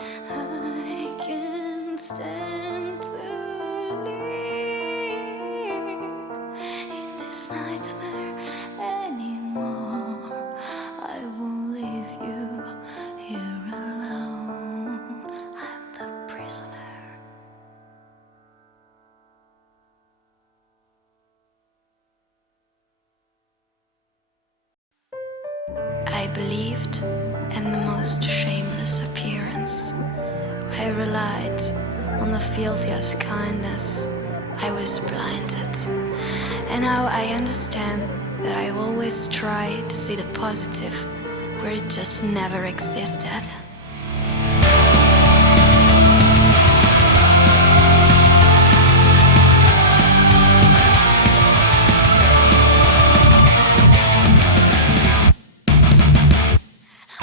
I can't stand to live in this nightmare anymore. I won't leave you here alone. I'm the prisoner. I believed in the most shameless appearance. I relied on the filthiest kindness. I was blinded. And now I understand that I always try to see the positive where it just never existed.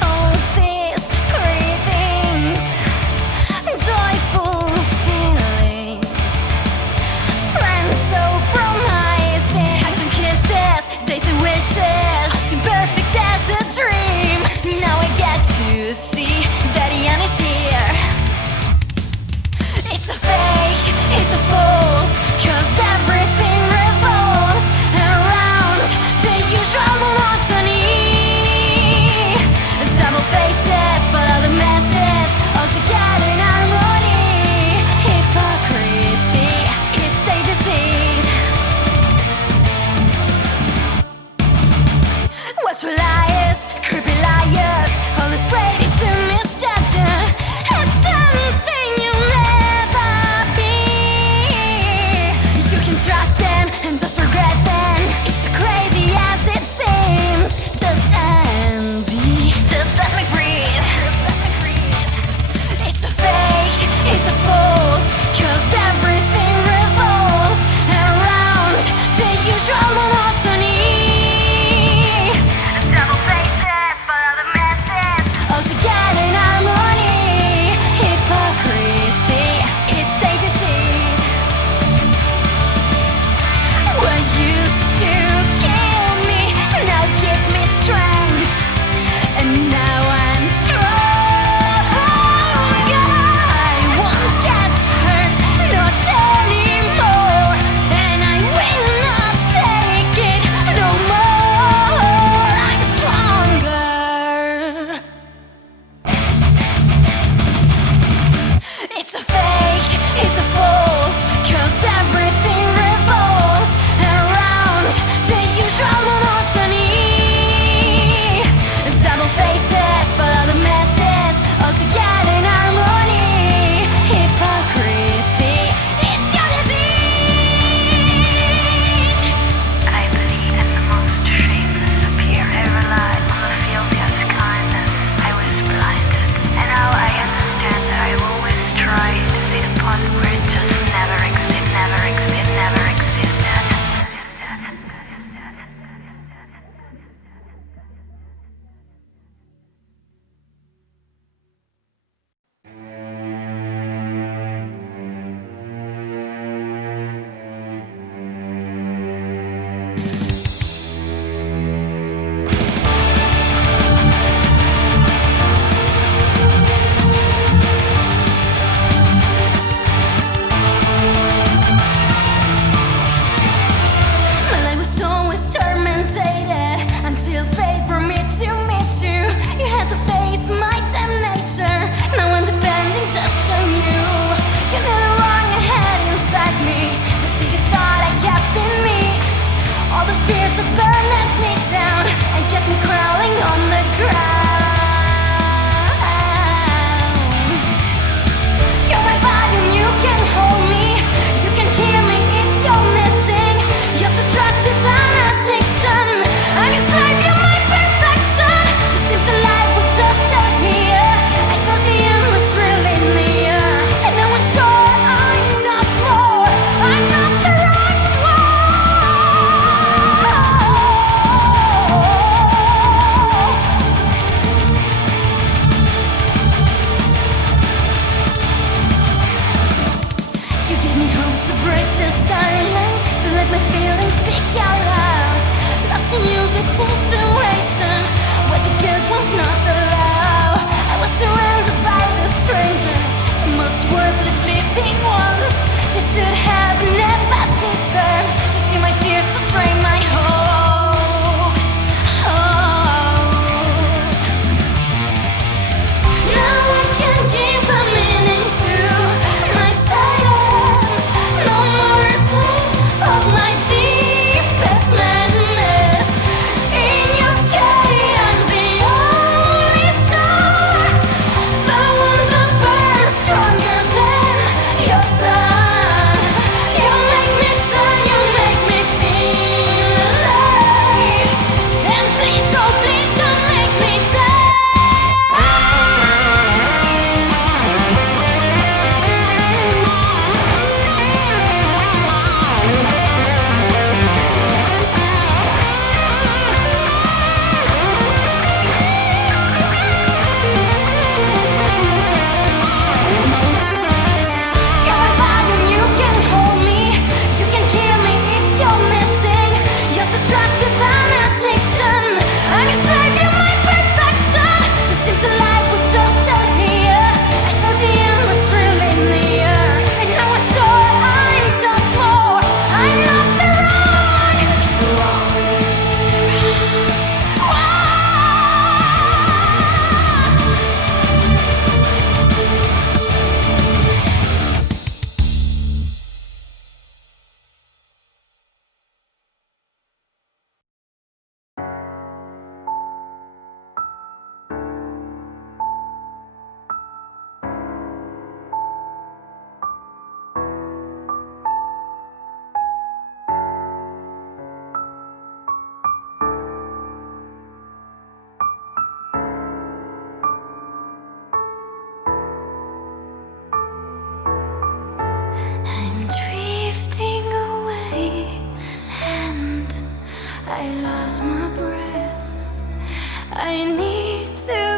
All these greetings, joyful feelings, friends so promising, hugs and kisses, dates and wishes, I seem perfect as a dream. Now I get to see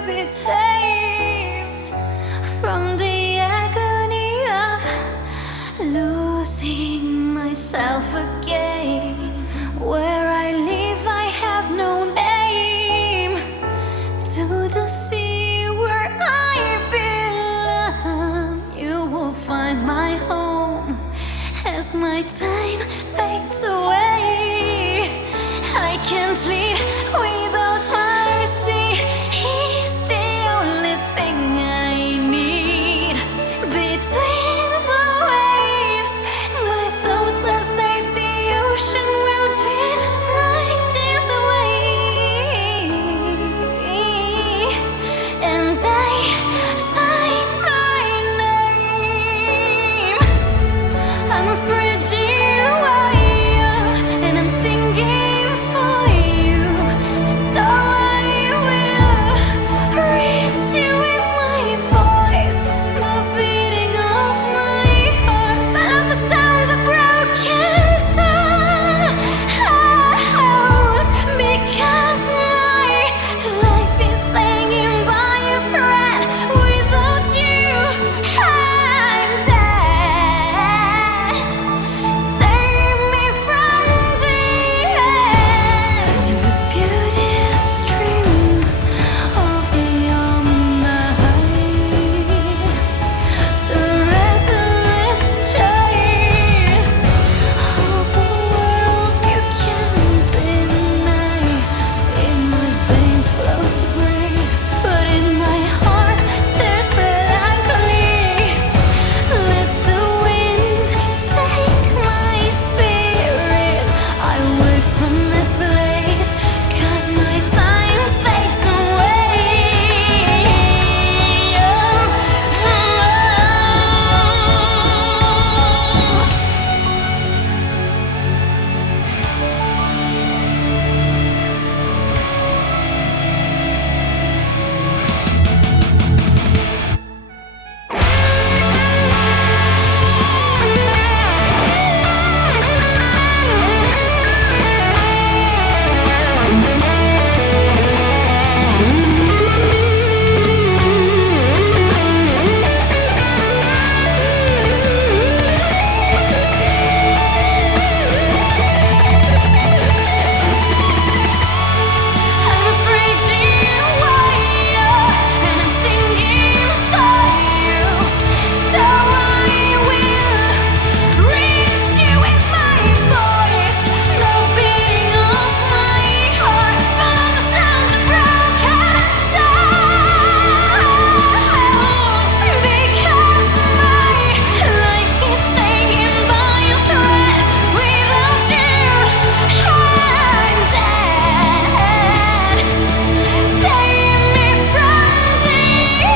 be saved from the agony of losing myself again. Where I live, I have no name. To the sea where I belong, you will find my home as my time fades away. I can't live without my sea. He's the only thing I need. Between the waves, my thoughts are safe. The ocean will drill my tears away, and I find my name. I'm a fragile wire, and I'm singing for you. So I will reach you with my voice. The beating of my heart follows the sounds of broken songs. Because my life is hanging by a thread. Without you, I'm dead. Save me from the end. In the beauteous dream of your mind, the restless child of a world you can't deny. In my veins flows the breeze, but in my heart there's melancholy. Let the wind take my spirit. I wait from this place, 'cause my time fades away. I'm a fragile wire, and I'm singing for you. So I will reach you with my voice. The beating of my heart follows the sounds of broken songs. Because my life is hanging by a thread. Without you, I'm dead. Save me from the end.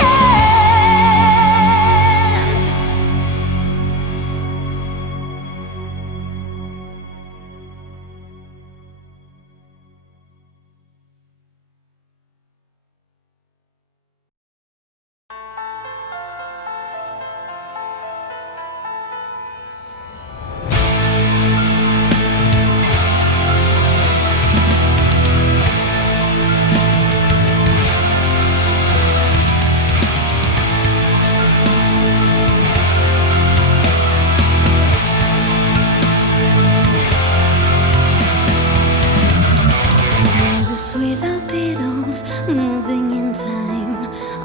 Roses without petals, moving in time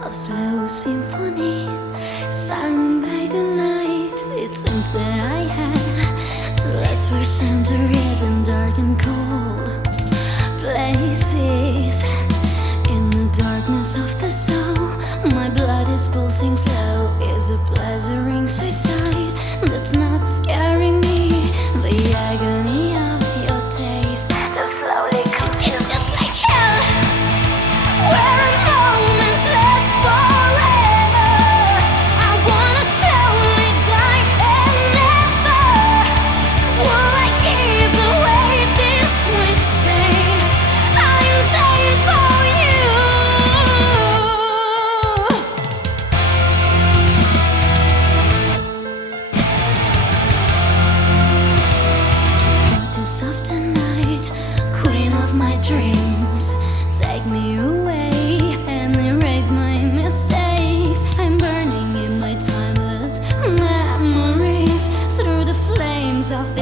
of slow symphonies, sung by the night. It seems that I had slept for centuries in dark and cold places. In the darkness of the soul, my blood is pulsing slow. Is a pleasuring suicide that's not scaring me. The agony of your taste that slowly consumes. It's just like hell, where a moment lasts forever. I wanna slowly die and never will I give away this sweet pain. I'm dying for you.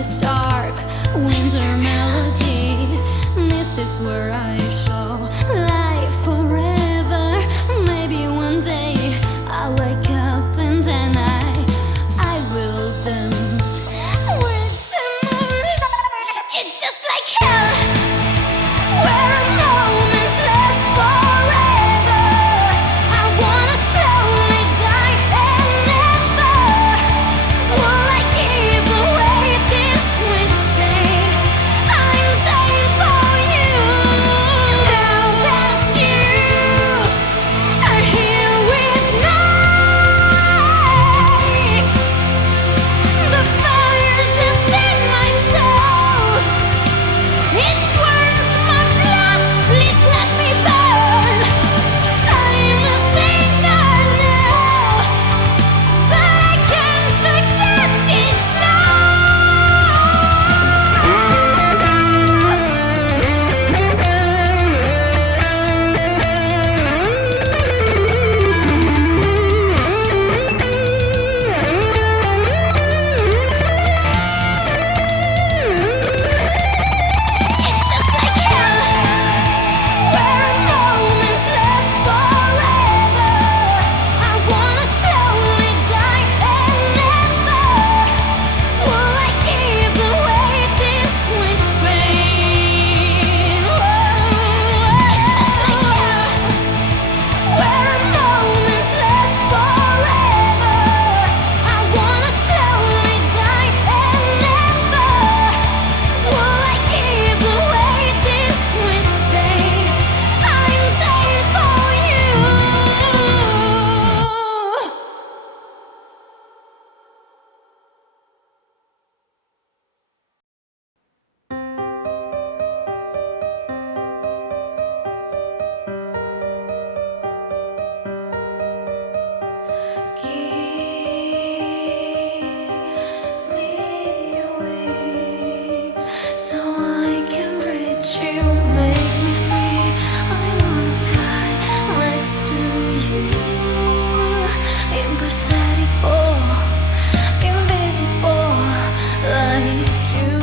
these dark winter melodies. This is where I show life forever. Maybe one day I'll wake up and then I will dance with tomorrow. It's just like hell, where a moment lasts forever. I wanna slowly die and never will I give away this sweet pain. I'm dying for you. Now that you are here with me, the fire that's in my soul, it warms my blood. Please let me burn. I'm a sinner now, but I can't forget this It's just like hell, where a moment lasts forever. I wanna slowly die and never will I give away this sweet pain. It's just like hell, where a moment lasts forever. I wanna slowly die and never will I give away this sweet pain. I'm dying for you. Give me your wings so I can reach you. Make me free. I wanna fly next to you. Imperceptible, invisible, like you.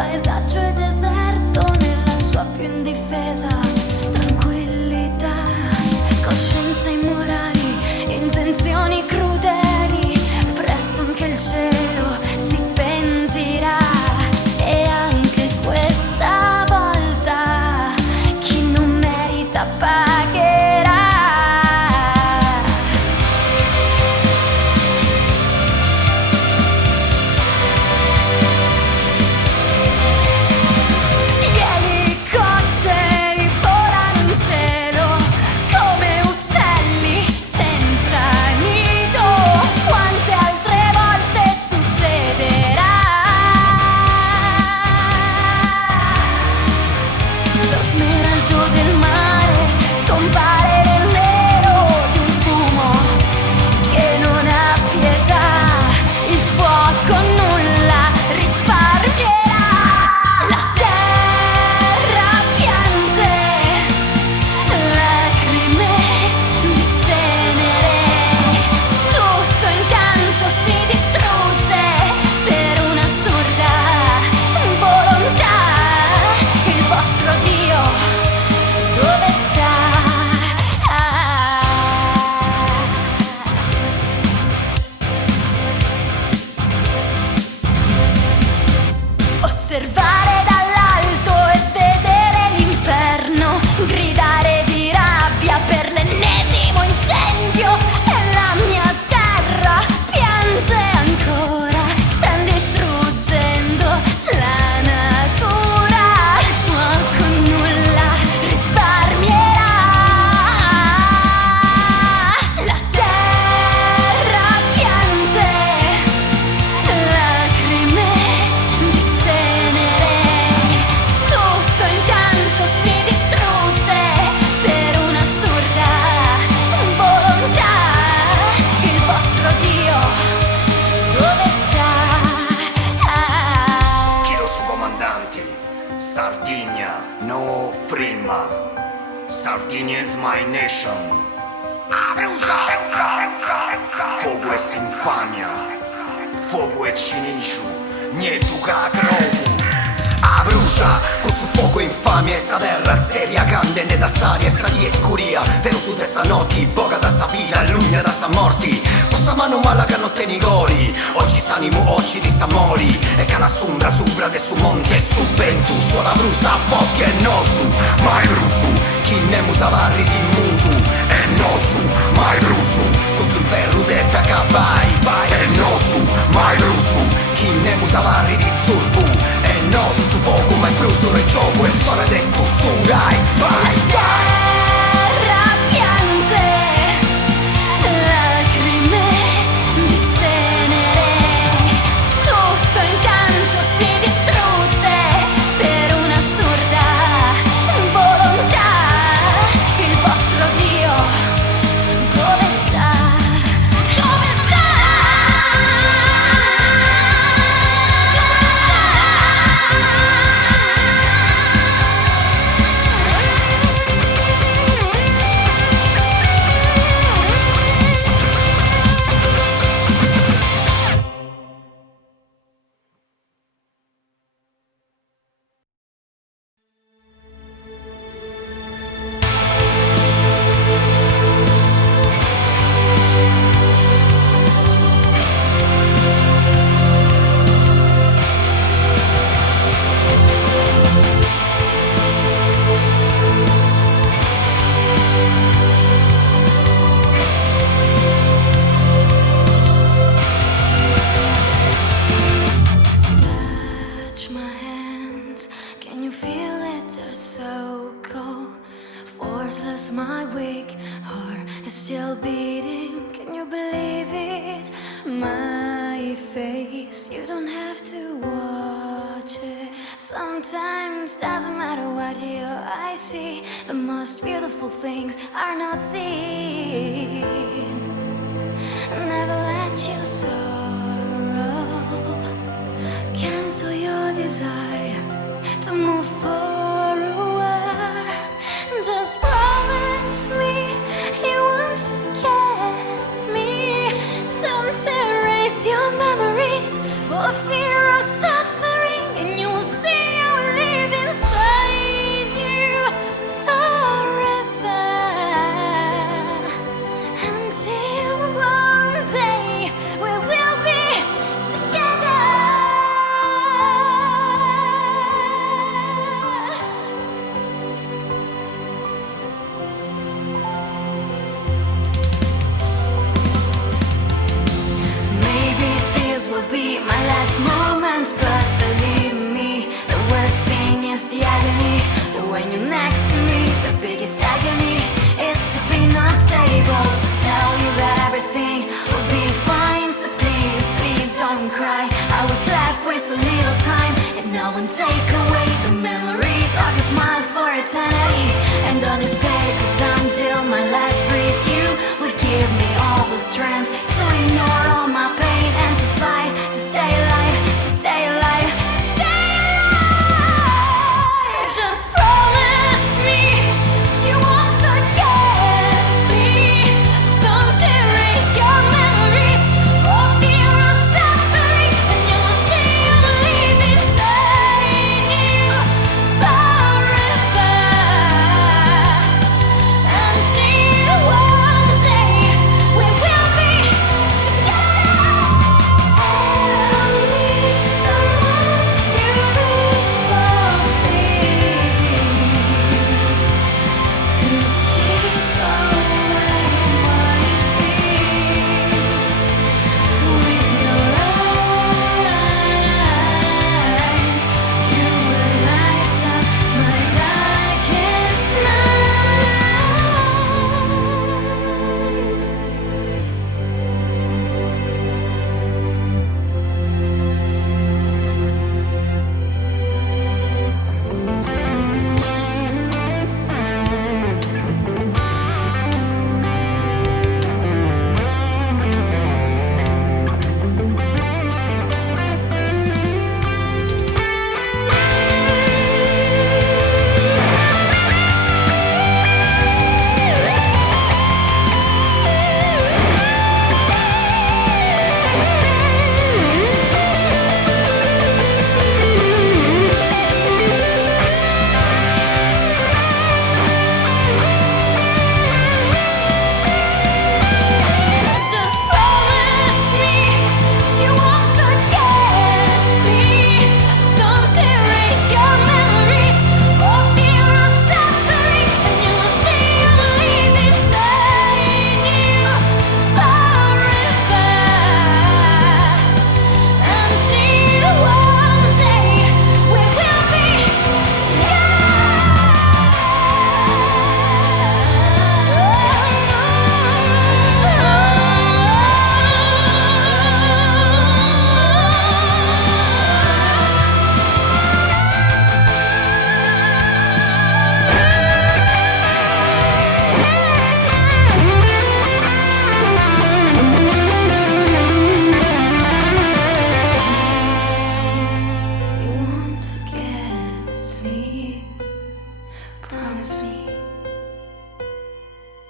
paesaggio e deserto nella sua più indifesa tranquillità, coscienza immorali, intenzioni crudeli, presto anche il cielo si pentirà e anche questa volta chi non merita pagherà. Osservare dall'alto e vedere l'inferno, gridare di rabbia per l'ennesimo incendio e la mia terra piange ancora, sta distruggendo la natura, il fuoco nulla risparmierà, la terra piange lacrime di cenere, tutto intanto si distrugge per un'assurda volontà, il vostro Dio dove sta? Quilo su comandanti, Sardinia, no prima. Sardinia is my nation. Abrusa! Fogo e sinfania, fogo e Cinixiu, niente ca crogu. Abrucia, questo fuoco infame, essa terra seria candente da saria, essa di escuria, per su dessa notti, boga da sa vita, lugna da sa morti, questa mano mala che notte nigori, oggi s'animo, oggi di sa mori, e che la sombra subra de su monti e su ventu, suona brusa, fotti e nosu, mai brusu, chi ne musavarri di mutu, e nosu, mai brusu, questo inferno deve accabai, e nosu, mai brusu, chi ne musavarri di zurbu, e nosu su fuoco mai brusu nel gioco e storia de tu sturai, vai, vai. Terra piange lacrime di cenere, tutto intanto si distrugge per un'assurda volontà, il vostro Dio dove sta? Dove sta? Touch my hands, can you feel it? They're so cold. Forceless, my weak heart is still beating. Can you believe it? My face, you don't have to watch it. Sometimes doesn't matter what your eyes see. The most beautiful things are not seen. Never let your sorrow cancel your desire to move forward. Just promise me you won't forget me. Don't erase your memories for fear of suffering, and you will see when you're next to me. The biggest agony, it's to be not able to tell you that everything will be fine. So please, please don't cry. I was left with so little time, and no one take away the memories of your smile for eternity. And on this pages until my last breath, you would give me all the strength to ignore all my pain and to fight, to stay alive, to stay alive, to stay alive. Just promise me you won't forget me. Don't erase your memories for fear of suffering, and you'll see I'll live inside you forever. And see one day we will be together. Tell me the most beautiful things to keep away my fears. With your eyes, you will light up my darkest nights. Just promise me you won't forget me. Don't erase your memories for fear of suffering, and you'll see I'll live inside you forever. And see one day we will be You won't forget me. Promise me.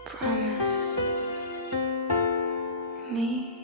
Promise me.